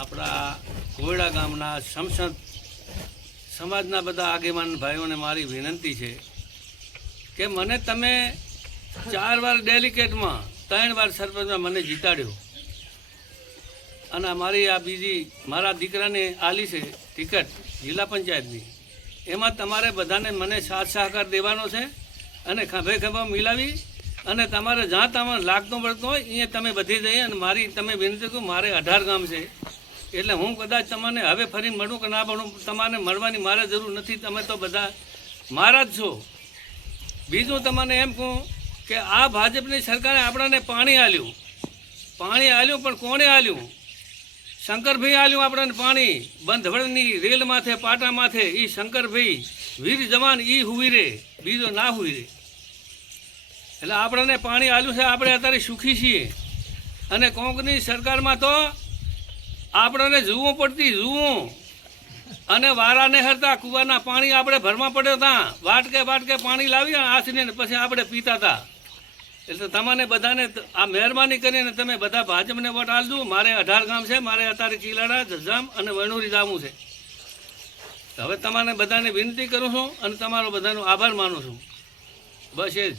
આપણા કોયડા ગામના સંસદ સમાજના બધા આગેવાન ભાઈઓને મારી વિનંતી છે કે મને તમે 4 વાર ડેલિકેટમાં 3 વાર સરપંચમાં મને જીતાડ્યો અને મારી આ બીજી મારા દીકરાને આલી છે ટિકિટ જિલ્લા પંચાયતની, એમાં તમારે બધાને મને સાથ સહકાર દેવાનો છે અને ખભે ખભા મિલાવી અને તમારે જ્યાં તમારે લાગતો પડતો હોય અહીંયા તમે બધી જઈએ અને મારી તમે વિનંતી કહું મારે 18 ગામ છે એટલે હું કદાચ તમને હવે ફરી મળું કે ના મળું તમારે મળવાની મારે જરૂર નથી, તમે તો બધા મારા જ છો. બીજું તમને એમ કહું કે આ ભાજપની સરકારે આપણને પાણી આલ્યું પણ કોણે આલ્યું? શંકરભાઈ આલ્યું આપણને પાણી. બંધવડની રેલ માથે પાટા માથે એ શંકરભાઈ વીર જવાન એ હુઈ રે, બીજો ના હુઈ રે. એટલે આપણને પાણી આલ્યું છે, આપણે અત્યારે સુખી છીએ. અને કોંગ્રેસની સરકારમાં તો આપણને જુવું પડતી જુવું અને વારાને હરતા કૂવાના પાણી આપણે ભરવા પડ્યો ત્યાં વાટકે પાણી લાવી આસરીને પછી આપણે પીતા હતા. એટલે તમને બધાને આ મહેરબાની કરીને તમે બધા ભાજપને વોટ આપજો. મારે 18 ગામ છે, મારે અત્યારે ચીલાડા જજામ અને વણોરી જવું છે. હવે તમારે બધાને વિનંતી કરું છું અને તમારો બધાનો આભાર માનું છું. બસ એ જ.